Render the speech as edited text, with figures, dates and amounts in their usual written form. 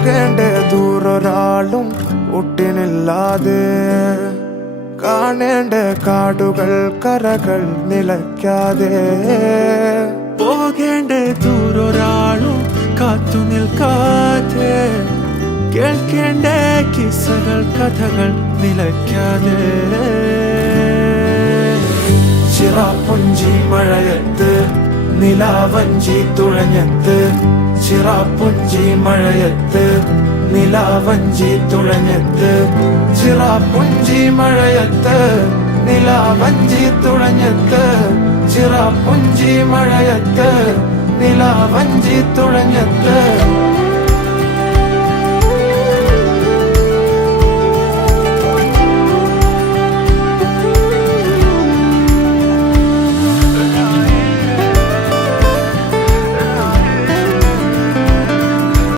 പോകേണ്ട ദൂരൊരാളും ഒട്ടിനില്ലാതെ കാണേണ്ട കാടുകൾ കരകൾ നിലയ്ക്കാതെ പോകേണ്ട ദൂരൊരാളും കാത്തു നിൽക്കാതെ കേൾക്കേണ്ട കിസ്സകൾ കഥകൾ നിലയ്ക്കാതെ ചിറാപ്പുഞ്ചി മഴയത്ത് നിലാവഞ്ചി തുഴഞ്ഞത്ത് ചിറാപ്പുഞ്ചി മഴയത്ത് നിലാവഞ്ചി തുഴഞ്ഞത്ത് ചിറാപ്പുഞ്ചി മഴയത്ത് നിലാവഞ്ചി തുഴഞ്ഞത്ത് ചിറാപ്പുഞ്ചി മഴയത്ത് നിലാവഞ്ചി തുഴഞ്ഞത്ത്